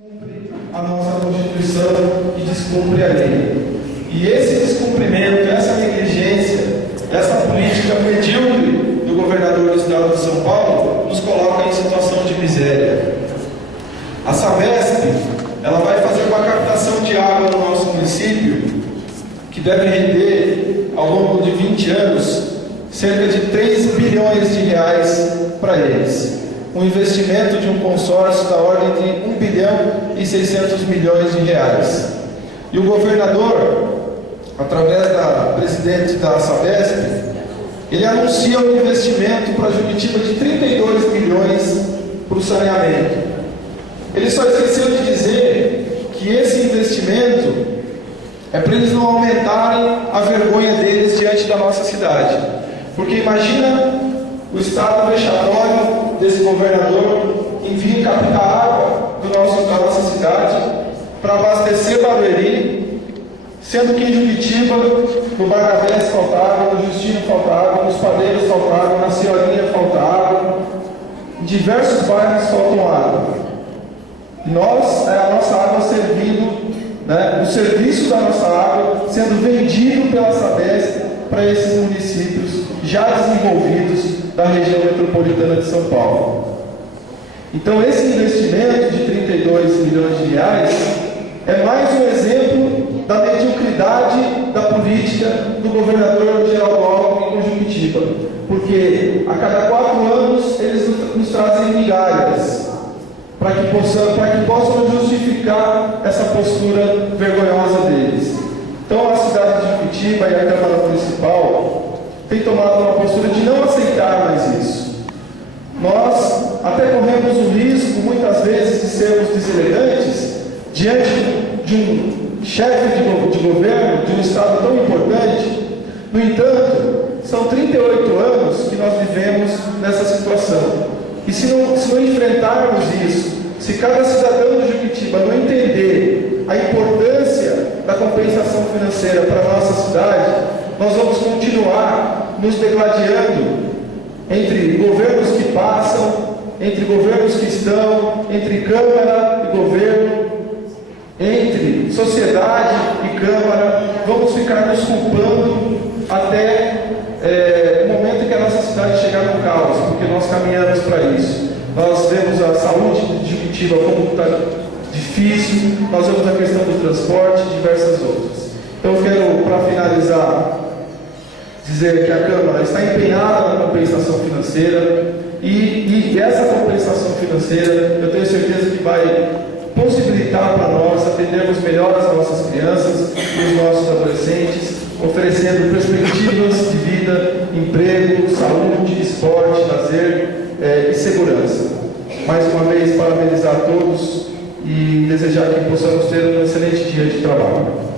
Cumpre a nossa Constituição e descumpre a lei. E esse descumprimento, essa negligência, essa política medíocre do governador do estado de São Paulo nos coloca em situação de miséria. A Sabesp, ela vai fazer uma captação de água no nosso município que deve render, ao longo de 20 anos, cerca de 3 bilhões de reais para eles. Um investimento de um consórcio da ordem de 1 bilhão e 600 milhões de reais. E o governador, através da presidente da Sabesp, ele anuncia um investimento para Juquitiba de 32 milhões para o saneamento. Ele só esqueceu de dizer que esse investimento é para eles não aumentarem a vergonha deles diante da nossa cidade. Porque imagina o estado vexatório desse governador em vir captar água da nossa cidade para abastecer Barueri, sendo que em Juquitiba, no Barnabés falta água, no Justino falta água, nos Padeiros falta água, na Senhorinha falta água, em diversos bairros faltam água. E nós, a nossa água servindo, o serviço da nossa água sendo vendido pela Sabesp para esses municípios já desenvolvidos da região metropolitana de São Paulo. Então esse investimento de 32 milhões de reais é mais um exemplo da mediocridade da política do governador Geraldo Alckmin com Juquitiba, porque a cada 4 anos eles nos trazem migalhas para que possam justificar essa postura vergonhosa deles. Então a cidade de Juquitiba e a Câmara Municipal tem tomado uma postura de não aceitar mais isso. Nós até corremos o risco, muitas vezes, de sermos deselegantes diante de um chefe de governo de um estado tão importante. No entanto, são 38 anos que nós vivemos nessa situação. E se não enfrentarmos isso, se cada cidadão de Juquitiba não entender a importância da compensação financeira para a nossa cidade, nós vamos continuar nos degladiando entre governos que passam, entre governos que estão, entre Câmara e governo, entre sociedade e Câmara. Vamos ficar nos culpando até o momento em que a nossa cidade chegar no caos, porque nós caminhamos para isso. Nós vemos a saúde de Juquitiba como está difícil, nós vemos a questão do transporte e diversas outras. Então eu quero, para finalizar, dizer que a Câmara está empenhada na compensação financeira e essa compensação financeira eu tenho certeza que vai possibilitar para nós atendermos melhor as nossas crianças e os nossos adolescentes, oferecendo perspectivas de vida, emprego, saúde, esporte, lazer e segurança. Mais uma vez, parabenizar a todos e desejar que possamos ter um excelente dia de trabalho.